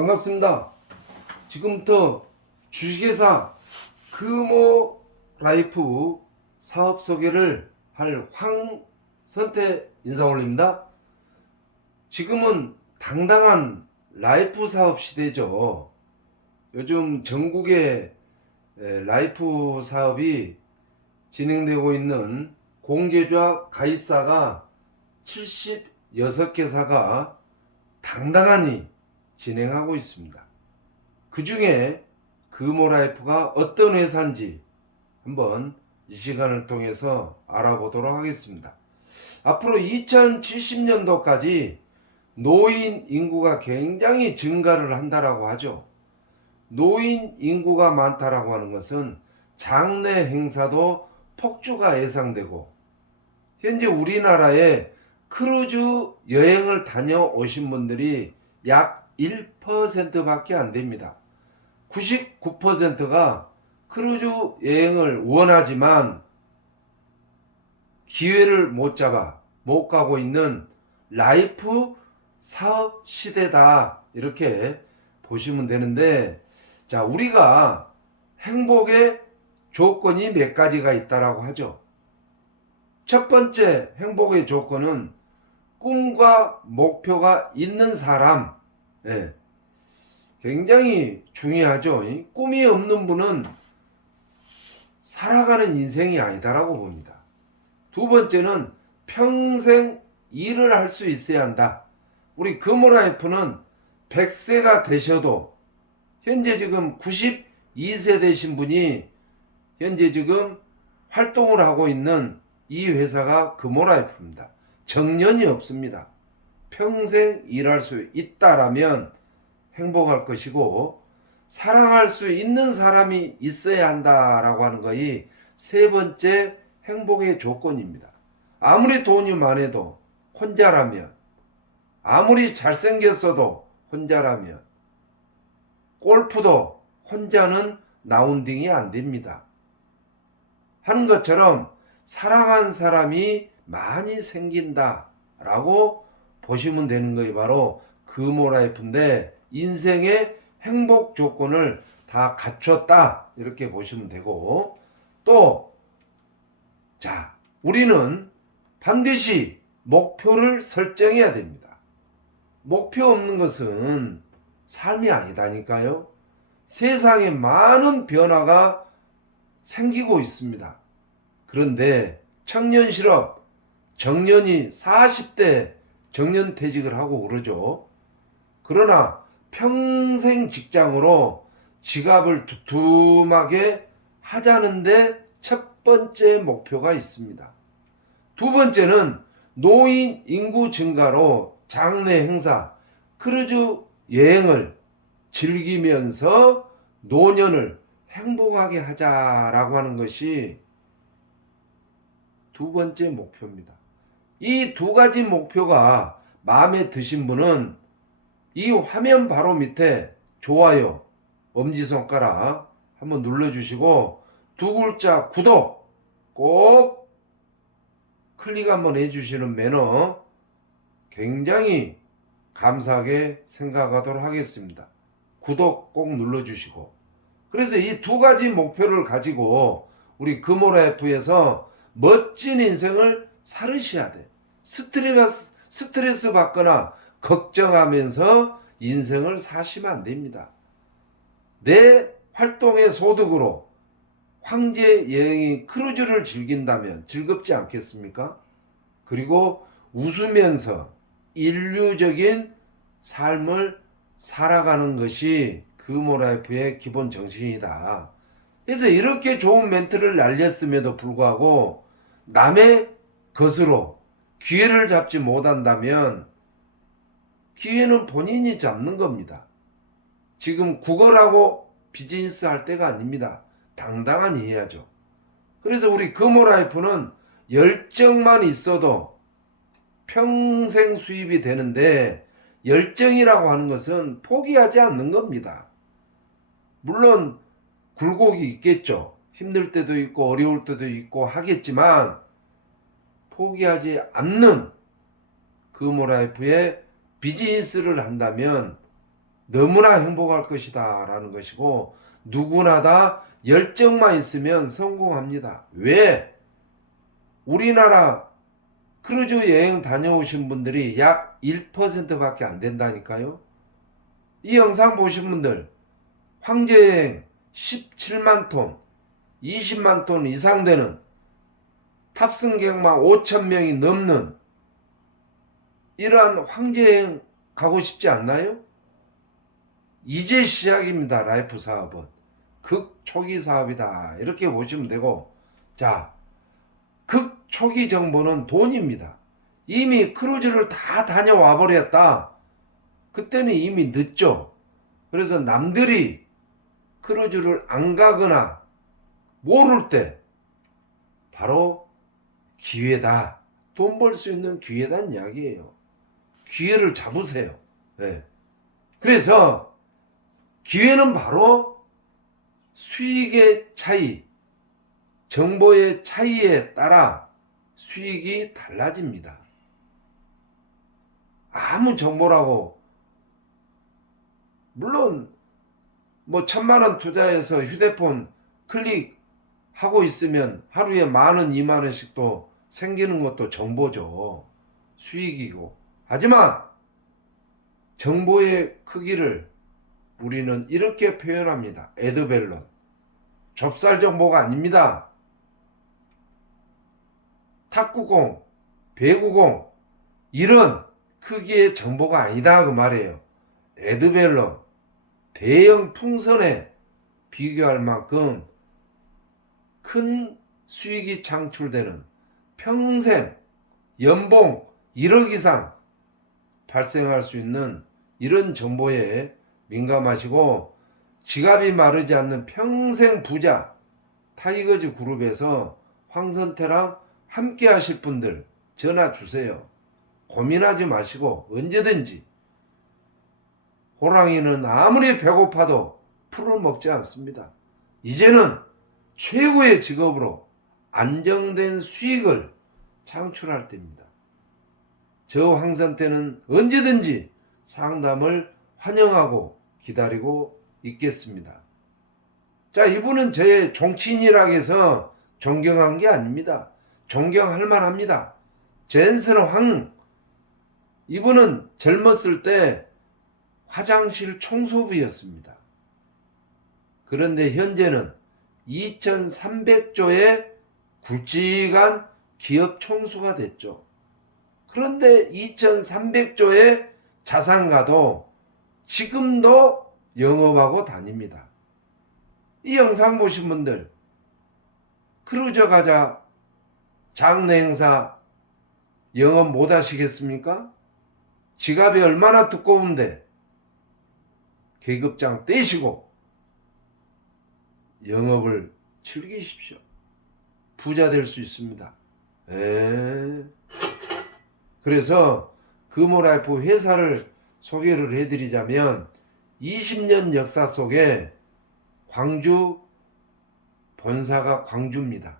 반갑습니다. 지금부터 주식회사 금호 라이프 사업 소개를 할 황선태 인사 올립니다. 지금은 당당한 라이프 사업 시대죠. 요즘 전국에 라이프 사업이 진행되고 있는 공제조합 가입사가 76개사가 당당하니 진행하고 있습니다. 그 중에 금호라이프가 어떤 회사인지 한번 이 시간을 통해서 알아보도록 하겠습니다. 앞으로 2070년도까지 노인 인구가 굉장히 증가를 한다라고 하죠. 노인 인구가 많다라고 하는 것은 장래 행사도 폭주가 예상되고, 현재 우리나라에 크루즈 여행을 다녀오신 분들이 약 1%밖에 안 됩니다. 99%가 크루즈 여행을 원하지만 기회를 못 가고 있는 라이프 사업 시대다, 이렇게 보시면 되는데, 자, 우리가 행복의 조건이 몇 가지가 있다라고 하죠. 첫 번째 행복의 조건은 꿈과 목표가 있는 사람. 굉장히 중요하죠. 꿈이 없는 분은 살아가는 인생이 아니다라고 봅니다. 두 번째는 평생 일을 할 수 있어야 한다. 우리 금호라이프는 100세가 되셔도, 현재 지금 92세 되신 분이 현재 지금 활동을 하고 있는 이 회사가 금호라이프입니다. 정년이 없습니다. 평생 일할 수 있다라면 행복할 것이고, 사랑할 수 있는 사람이 있어야 한다라고 하는 것이 세 번째 행복의 조건입니다. 아무리 돈이 많아도 혼자라면, 아무리 잘생겼어도 혼자라면, 골프도 혼자는 라운딩이 안 됩니다. 하는 것처럼 사랑한 사람이 많이 생긴다라고 보시면 되는 것이 바로 금호라이프인데, 인생의 행복 조건을 다 갖췄다, 이렇게 보시면 되고, 또 자, 우리는 반드시 목표를 설정해야 됩니다. 목표 없는 것은 삶이 아니다니까요. 세상에 많은 변화가 생기고 있습니다. 그런데 청년 실업, 정년이 40대 정년퇴직을 하고 그러죠. 그러나 평생 직장으로 지갑을 두툼하게 하자는데 첫 번째 목표가 있습니다. 두 번째는 노인 인구 증가로 장래 행사, 크루즈 여행을 즐기면서 노년을 행복하게 하자라고 하는 것이 두 번째 목표입니다. 이 두 가지 목표가 마음에 드신 분은 이 화면 바로 밑에 좋아요, 엄지손가락 한번 눌러주시고, 두 글자 구독 꼭 클릭 한번 해주시는 매너 굉장히 감사하게 생각하도록 하겠습니다. 구독 꼭 눌러주시고, 그래서 이 두 가지 목표를 가지고 우리 금호라이프에서 멋진 인생을 살으셔야 돼. 스트레스 받거나 걱정하면서 인생을 사시면 안 됩니다. 내 활동의 소득으로 황제 여행이 크루즈를 즐긴다면 즐겁지 않겠습니까? 그리고 웃으면서 인류적인 삶을 살아가는 것이 금호라이프의 기본 정신이다. 그래서 이렇게 좋은 멘트를 날렸음에도 불구하고 남의 것으로 기회를 잡지 못한다면 기회는 본인이 잡는 겁니다. 지금 구걸하고 비즈니스 할 때가 아닙니다. 당당하니 해야죠. 그래서 우리 금호라이프는 열정만 있어도 평생 수입이 되는데, 열정이라고 하는 것은 포기하지 않는 겁니다. 물론 굴곡이 있겠죠. 힘들 때도 있고 어려울 때도 있고 하겠지만 포기하지 않는 금호라이프의 비즈니스를 한다면 너무나 행복할 것이다 라는 것이고, 누구나 다 열정만 있으면 성공합니다. 왜? 우리나라 크루즈 여행 다녀오신 분들이 약 1%밖에 안 된다니까요. 이 영상 보신 분들 황제여행 17만 톤, 20만 톤 이상 되는 탑승객만 5천 명이 넘는 이러한 황제여행 가고 싶지 않나요? 이제 시작입니다. 라이프 사업은 극초기 사업이다 이렇게 보시면 되고, 자, 극초기 정보는 돈입니다. 이미 크루즈를 다 다녀와 버렸다. 그때는 이미 늦죠. 그래서 남들이 크루즈를 안 가거나 모를 때 바로 기회다. 돈 벌 수 있는 기회다는 이야기예요. 기회를 잡으세요. 네. 그래서 기회는 바로 수익의 차이, 정보의 차이에 따라 수익이 달라집니다. 아무 정보라고, 물론 뭐 1,000만 원 투자해서 휴대폰 클릭하고 있으면 하루에 10,000원, 20,000원씩 또 생기는 것도 정보죠. 수익이고. 하지만 정보의 크기를 우리는 이렇게 표현합니다. 에드밸런. 좁쌀 정보가 아닙니다. 탁구공, 배구공 이런 크기의 정보가 아니다 그 말이에요. 에드밸런, 대형 풍선에 비교할 만큼 큰 수익이 창출되는, 평생 연봉 1억 이상 발생할 수 있는 이런 정보에 민감하시고, 지갑이 마르지 않는 평생 부자 타이거즈 그룹에서 황선태랑 함께 하실 분들 전화 주세요. 고민하지 마시고 언제든지. 호랑이는 아무리 배고파도 풀을 먹지 않습니다. 이제는 최고의 직업으로 안정된 수익을 창출할 때입니다. 저 황선태는 언제든지 상담을 환영하고 기다리고 있겠습니다. 자, 이분은 저의 종친이라 해서 존경한 게 아닙니다. 존경할 만합니다. 젠슨 황, 이분은 젊었을 때 화장실 청소부였습니다. 그런데 현재는 2,300조의 굵직한 기업 총수가 됐죠. 그런데 2,300조의 자산가도 지금도 영업하고 다닙니다. 이 영상 보신 분들, 크루즈 가자 장래 행사 영업 못 하시겠습니까? 지갑이 얼마나 두꺼운데 계급장 떼시고 영업을 즐기십시오. 부자 될 수 있습니다. 그래서 금호라이프 회사를 소개를 해드리자면 20년 역사 속에 광주 본사가 광주입니다.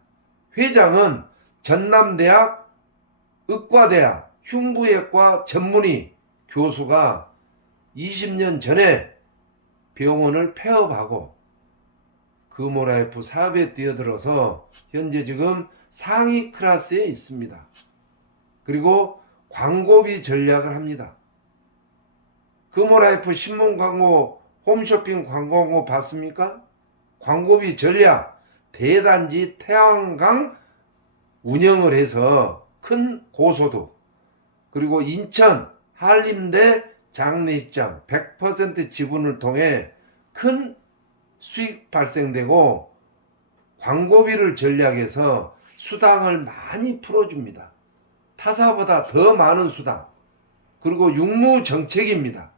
회장은 전남대학 의과대학 흉부외과 전문의 교수가 20년 전에 병원을 폐업하고 금호라이프 사업에 뛰어들어서 현재 지금 상위 클래스에 있습니다. 그리고 광고비 전략을 합니다. 금호라이프 신문 광고, 홈쇼핑 광고 봤습니까? 광고비 전략, 대단지 태양광 운영을 해서 큰 고소득, 그리고 인천 한림대 장례식장 100% 지분을 통해 큰 수익 발생되고, 광고비를 전략해서 수당을 많이 풀어줍니다. 타사보다 더 많은 수당, 그리고 육무 정책입니다.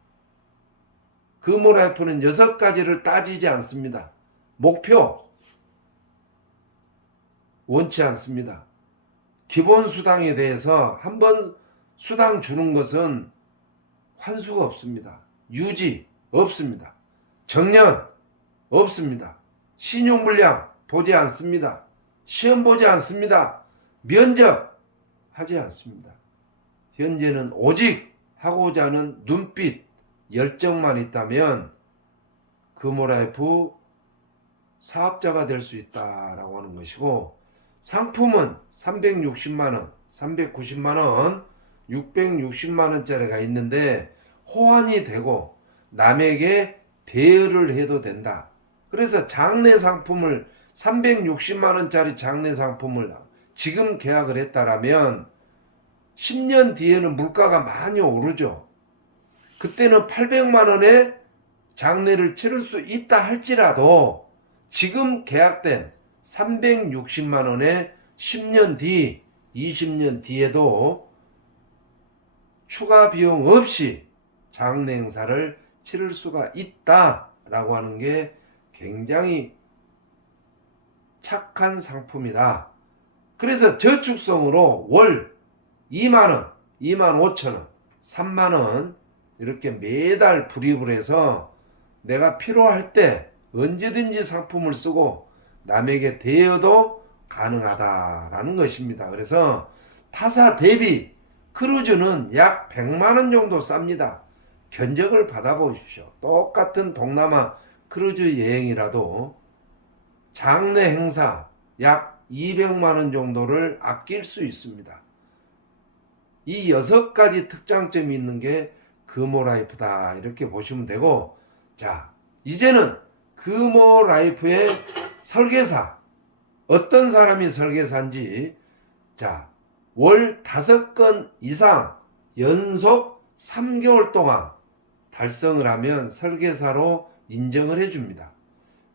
금호라이프는 6가지를 따지지 않습니다. 목표 원치 않습니다. 기본 수당에 대해서 한번 수당 주는 것은 환수가 없습니다. 유지 없습니다. 정년 없습니다. 신용불량 보지 않습니다. 시험 보지 않습니다. 면접 하지 않습니다. 현재는 오직 하고자 하는 눈빛, 열정만 있다면 금호라이프 사업자가 될 수 있다라고 하는 것이고, 상품은 360만원, 390만원, 660만원짜리가 있는데 호환이 되고 남에게 대여를 해도 된다. 그래서 장내 상품을 360만원짜리 장내 상품을 지금 계약을 했다라면 10년 뒤에는 물가가 많이 오르죠. 그때는 800만원에 장내를 치를 수 있다 할지라도 지금 계약된 360만원에 10년 뒤, 20년 뒤에도 추가 비용 없이 장내 행사를 치를 수가 있다라고 하는 게 굉장히 착한 상품이다. 그래서 저축성으로 월 2만원, 2만 5천원, 3만원 이렇게 매달 불입을 해서 내가 필요할 때 언제든지 상품을 쓰고 남에게 대여도 가능하다라는 것입니다. 그래서 타사 대비 크루즈는 약 100만원 정도 쌉니다. 견적을 받아보십시오. 똑같은 동남아 크루즈 여행이라도 장내 행사 약 200만원 정도를 아낄 수 있습니다. 이 6가지 특장점이 있는 게 금호라이프다 이렇게 보시면 되고, 자 이제는 금호라이프의 설계사, 어떤 사람이 설계사인지, 자 월 5건 이상 연속 3개월 동안 달성을 하면 설계사로 인정을 해줍니다.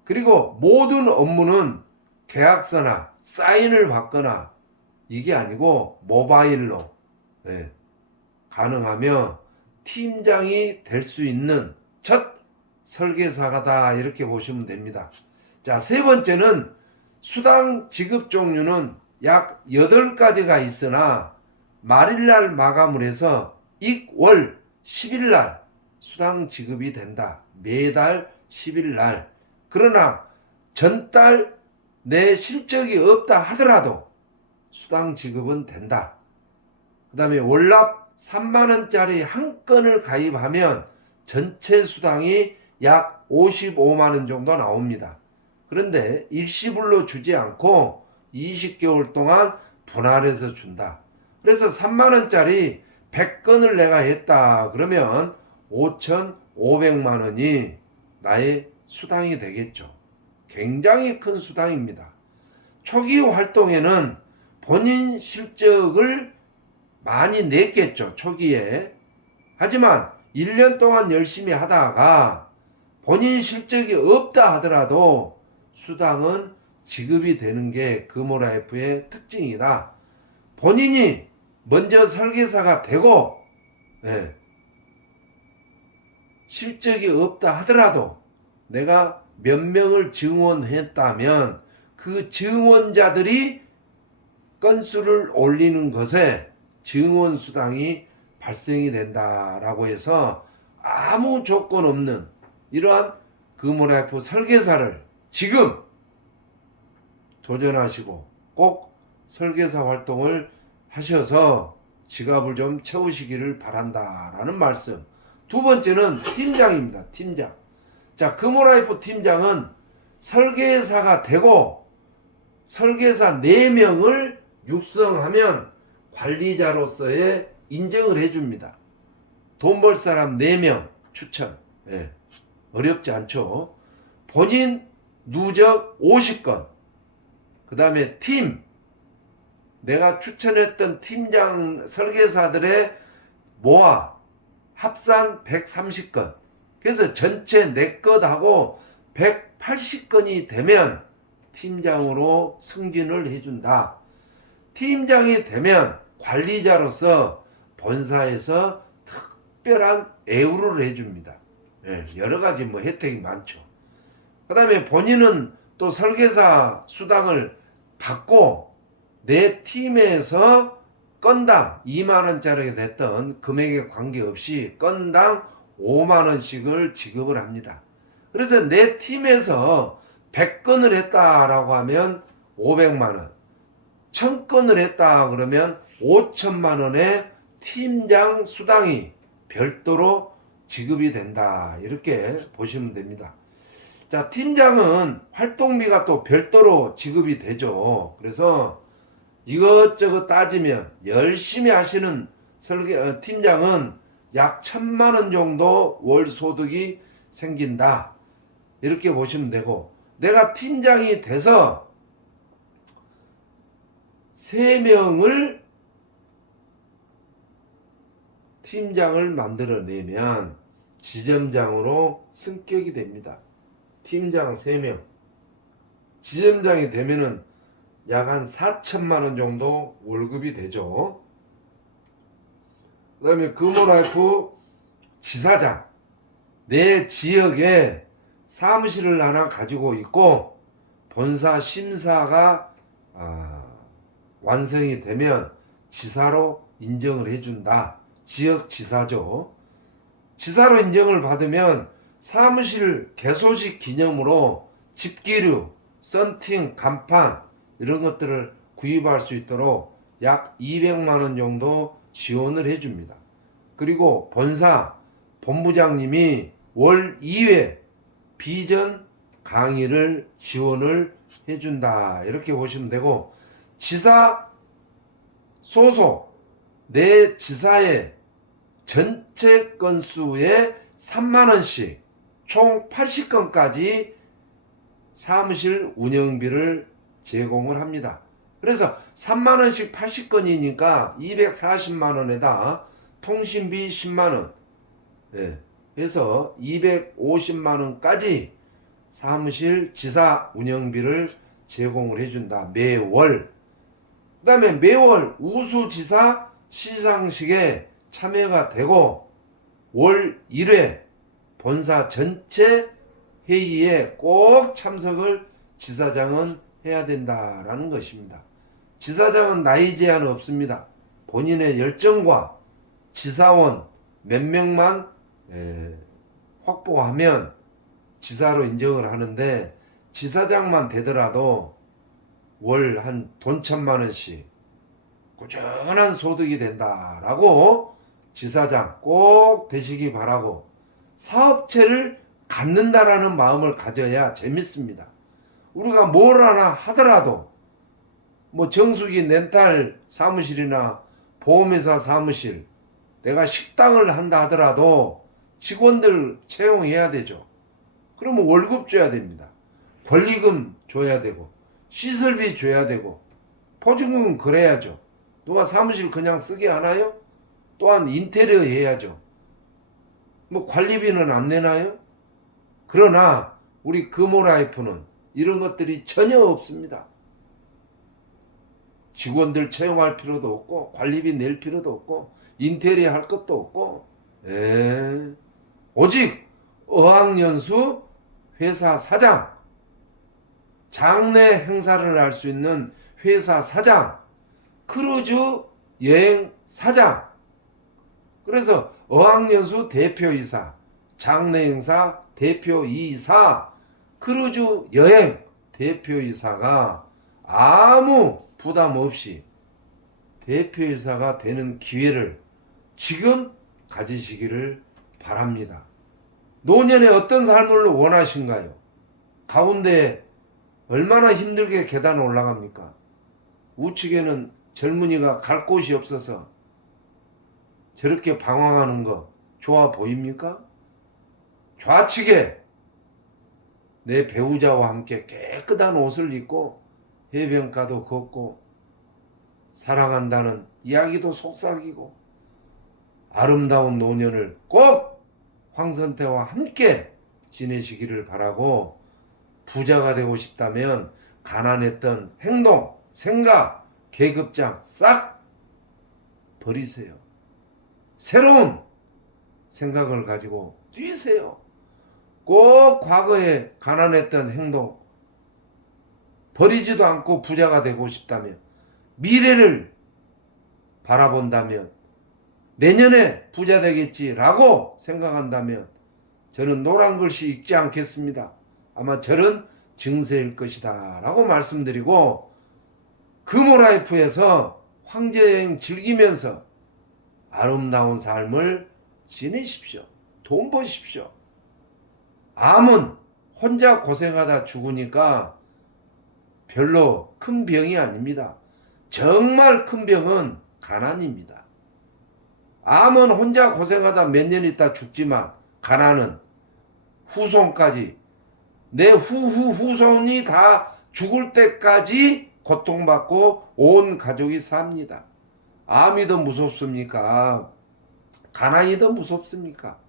그리고 모든 업무는 계약서나 사인을 받거나 이게 아니고 모바일로 가능하며 팀장이 될 수 있는 첫 설계사가다 이렇게 보시면 됩니다. 자, 세 번째는 수당 지급 종류는 약 8가지가 있으나 말일날 마감을 해서 월 10일날 수당 지급이 된다. 매달 10일날. 그러나 전달 내 실적이 없다 하더라도 수당 지급은 된다. 그 다음에 월납 3만원짜리 한 건을 가입하면 전체 수당이 약 55만원 정도 나옵니다. 그런데 일시불로 주지 않고 20개월 동안 분할해서 준다. 그래서 3만원짜리 100건을 내가 했다 그러면 5,500만원이 나의 수당이 되겠죠. 굉장히 큰 수당입니다. 초기 활동에는 본인 실적을 많이 냈겠죠. 초기에. 하지만 1년 동안 열심히 하다가 본인 실적이 없다 하더라도 수당은 지급이 되는 게 금호라이프의 특징이다. 본인이 먼저 설계사가 되고 실적이 없다 하더라도 내가 몇 명을 증원했다면 그 증원자들이 건수를 올리는 것에 증원 수당이 발생이 된다라고 해서 아무 조건 없는 이러한 금호라이프 설계사를 지금 도전하시고 꼭 설계사 활동을 하셔서 지갑을 좀 채우시기를 바란다라는 말씀. 두 번째는 팀장입니다. 팀장. 자, 금호라이프 팀장은 설계사가 되고 설계사 4명을 육성하면 관리자로서의 인정을 해줍니다. 돈 벌 사람 4명 추천. 어렵지 않죠. 본인 누적 50건. 그 다음에 팀. 내가 추천했던 팀장 설계사들의 모아 합산 130건. 그래서 전체 내 것하고 180건이 되면 팀장으로 승진을 해준다. 팀장이 되면 관리자로서 본사에서 특별한 애우를 해줍니다. 여러 가지 혜택이 많죠. 그 다음에 본인은 또 설계사 수당을 받고 내 팀에서 건당 2만원짜리가 됐던 금액에 관계없이 건당 5만원씩을 지급을 합니다. 그래서 내 팀에서 100건을 했다라고 하면 500만원, 1000건을 했다 그러면 5천만원의 팀장 수당이 별도로 지급이 된다. 이렇게 보시면 됩니다. 자, 팀장은 활동비가 또 별도로 지급이 되죠. 그래서 이것저것 따지면 열심히 하시는 팀장은 약 1,000만 원 정도 월 소득이 생긴다. 이렇게 보시면 되고, 내가 팀장이 돼서 3명을 팀장을 만들어내면 지점장으로 승격이 됩니다. 팀장 3명. 지점장이 되면은 약 한 4천만 원 정도 월급이 되죠. 그 다음에 금호라이프 지사장. 내 지역에 사무실을 하나 가지고 있고 본사 심사가 완성이 되면 지사로 인정을 해준다. 지역 지사죠. 지사로 인정을 받으면 사무실 개소식 기념으로 집기류, 썬팅, 간판 이런 것들을 구입할 수 있도록 약 200만 원 정도 지원을 해줍니다. 그리고 본사 본부장님이 월 2회 비전 강의를 지원을 해준다. 이렇게 보시면 되고, 지사 소속 내 지사의 전체 건수의 3만 원씩 총 80건까지 사무실 운영비를 제공을 합니다. 그래서 3만 원씩 80건이니까 240만 원에다 통신비 10만 원, 해서 250만 원까지 사무실 지사 운영비를 제공을 해준다. 매월. 그 다음에 매월 우수지사 시상식에 참여가 되고 월 1회 본사 전체 회의에 꼭 참석을 지사장은 해야 된다라는 것입니다. 지사장은 나이 제한 없습니다. 본인의 열정과 지사원 몇 명만 확보하면 지사로 인정을 하는데, 지사장만 되더라도 월 한 돈 1,000만 원씩 꾸준한 소득이 된다라고 지사장 꼭 되시기 바라고, 사업체를 갖는다라는 마음을 가져야 재밌습니다. 우리가 뭘 하나 하더라도 뭐 정수기 렌탈 사무실이나 보험회사 사무실, 내가 식당을 한다 하더라도 직원들 채용해야 되죠. 그러면 월급 줘야 됩니다. 권리금 줘야 되고 시설비 줘야 되고 보증금 그래야죠. 누가 사무실 그냥 쓰게 하나요? 또한 인테리어 해야죠. 뭐 관리비는 안 내나요? 그러나 우리 금호라이프는 이런 것들이 전혀 없습니다. 직원들 채용할 필요도 없고 관리비 낼 필요도 없고 인테리어 할 것도 없고, 오직 어학연수 회사 사장, 장래 행사를 할 수 있는 회사 사장, 크루즈 여행 사장, 그래서 어학연수 대표이사, 장래 행사 대표이사, 크루즈 여행 대표이사가 아무 부담 없이 대표이사가 되는 기회를 지금 가지시기를 바랍니다. 노년에 어떤 삶을 원하신가요? 가운데 얼마나 힘들게 계단 올라갑니까? 우측에는 젊은이가 갈 곳이 없어서 저렇게 방황하는 거 좋아 보입니까? 좌측에 내 배우자와 함께 깨끗한 옷을 입고 해변가도 걷고 사랑한다는 이야기도 속삭이고 아름다운 노년을 꼭 황선태와 함께 지내시기를 바라고, 부자가 되고 싶다면 가난했던 행동, 생각, 계급장 싹 버리세요. 새로운 생각을 가지고 뛰세요. 꼭 과거에 가난했던 행동 버리지도 않고 부자가 되고 싶다면, 미래를 바라본다면, 내년에 부자 되겠지라고 생각한다면 저는 노란 글씨 읽지 않겠습니다. 아마 저런 증세일 것이다 라고 말씀드리고, 금호라이프에서 황제여행 즐기면서 아름다운 삶을 지내십시오. 돈 버십시오. 암은 혼자 고생하다 죽으니까 별로 큰 병이 아닙니다. 정말 큰 병은 가난입니다. 암은 혼자 고생하다 몇 년 있다 죽지만 가난은 후손까지 내 후손이 다 죽을 때까지 고통받고 온 가족이 삽니다. 암이 더 무섭습니까? 가난이 더 무섭습니까?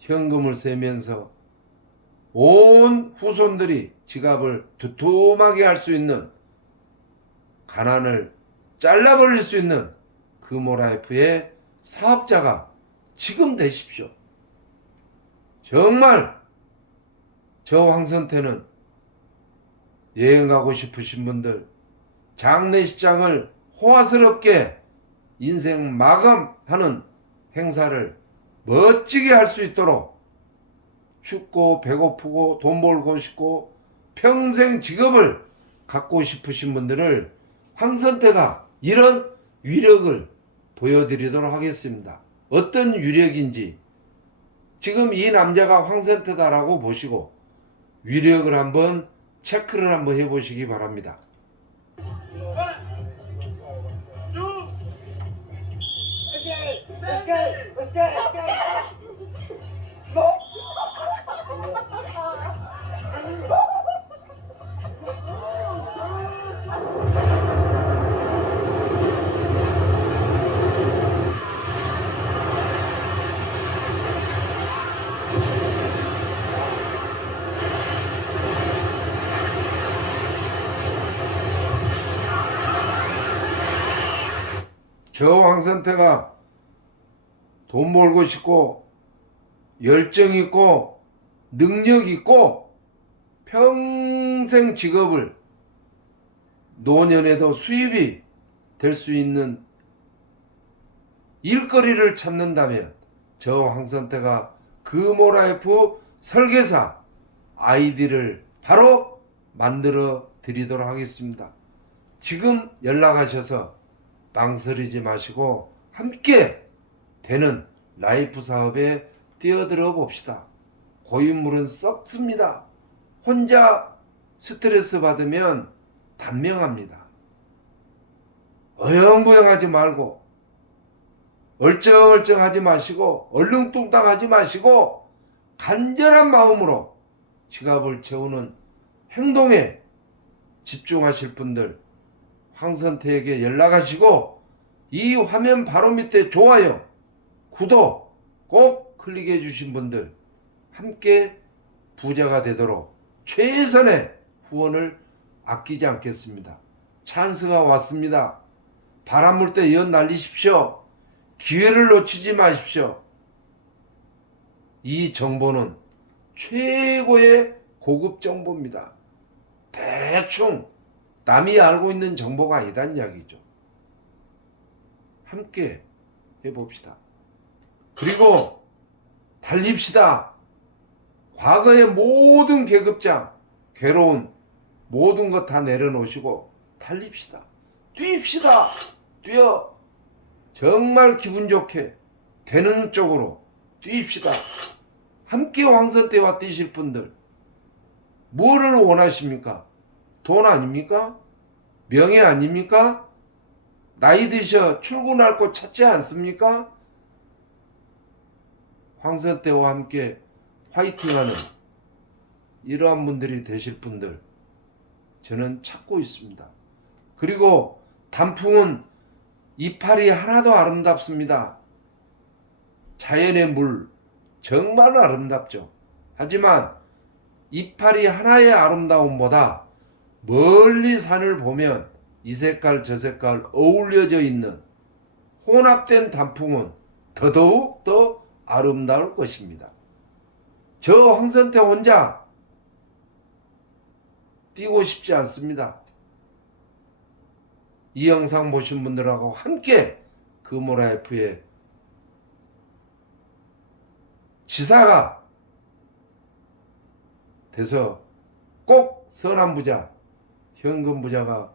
현금을 세면서 온 후손들이 지갑을 두툼하게 할 수 있는, 가난을 잘라버릴 수 있는 금호라이프의 사업자가 지금 되십시오. 정말 저 황선태는 여행 가고 싶으신 분들, 장례식장을 호화스럽게 인생 마감하는 행사를 멋지게 할 수 있도록, 춥고 배고프고 돈 벌고 싶고 평생 직업을 갖고 싶으신 분들을 황선태가 이런 위력을 보여드리도록 하겠습니다. 어떤 위력인지 지금 이 남자가 황선태다라고 보시고 위력을 한번 체크를 한번 해보시기 바랍니다. 저 황선태가 돈 벌고 싶고 열정 있고 능력 있고 평생 직업을 노년에도 수입이 될 수 있는 일거리를 찾는다면 저 황선태가 금호라이프 설계사 아이디를 바로 만들어 드리도록 하겠습니다. 지금 연락하셔서 망설이지 마시고 함께 되는 라이프 사업에 뛰어들어 봅시다. 고인물은 썩습니다. 혼자 스트레스 받으면 단명합니다. 어영부영하지 말고 얼쩡얼쩡하지 마시고 얼렁뚱땅하지 마시고 간절한 마음으로 지갑을 채우는 행동에 집중하실 분들 황선태에게 연락하시고 이 화면 바로 밑에 좋아요, 구독 꼭 클릭해 주신 분들 함께 부자가 되도록 최선의 후원을 아끼지 않겠습니다. 찬스가 왔습니다. 바람 불 때 연 날리십시오. 기회를 놓치지 마십시오. 이 정보는 최고의 고급 정보입니다. 대충 남이 알고 있는 정보가 아니란 이야기죠. 함께 해봅시다. 그리고 달립시다. 과거의 모든 계급장, 괴로운 모든 것 다 내려놓으시고 달립시다. 뛰읍시다. 뛰어. 정말 기분 좋게 되는 쪽으로 뛰읍시다. 함께 황선태와 뛰실 분들 뭐를 원하십니까? 돈 아닙니까? 명예 아닙니까? 나이 드셔 출근할 곳 찾지 않습니까? 황선태와 함께 화이팅하는 이러한 분들이 되실 분들 저는 찾고 있습니다. 그리고 단풍은 이파리 하나도 아름답습니다. 자연의 물 정말 아름답죠. 하지만 이파리 하나의 아름다움보다 멀리 산을 보면 이 색깔 저 색깔 어울려져 있는 혼합된 단풍은 더더욱 더 아름다울 것입니다. 저 황선태 혼자 뛰고 싶지 않습니다. 이 영상 보신 분들하고 함께 금호라이프의 지사가 돼서 꼭 선한 부자, 현금 부자가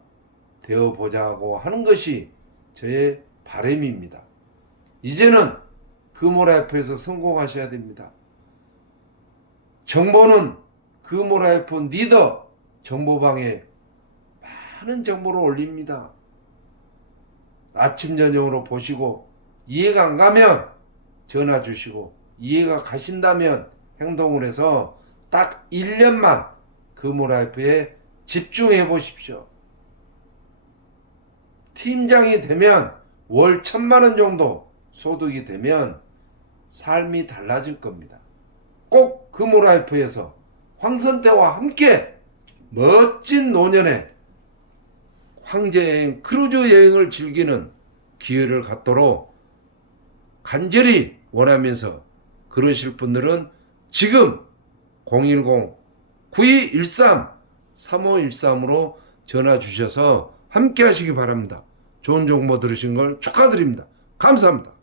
되어보자고 하는 것이 저의 바람입니다. 이제는 금호라이프에서 성공하셔야 됩니다. 정보는 금호라이프 리더 정보방에 많은 정보를 올립니다. 아침 저녁으로 보시고 이해가 안 가면 전화 주시고 이해가 가신다면 행동을 해서 딱 1년만 금호라이프에 집중해 보십시오. 팀장이 되면 월 1,000만 원 정도 소득이 되면 삶이 달라질 겁니다. 꼭 금호라이프에서 황선태와 함께 멋진 노년에 황제여행, 크루즈 여행을 즐기는 기회를 갖도록 간절히 원하면서 그러실 분들은 지금 010-9213-3513으로 전화 주셔서 함께 하시기 바랍니다. 좋은 정보 들으신 걸 축하드립니다. 감사합니다.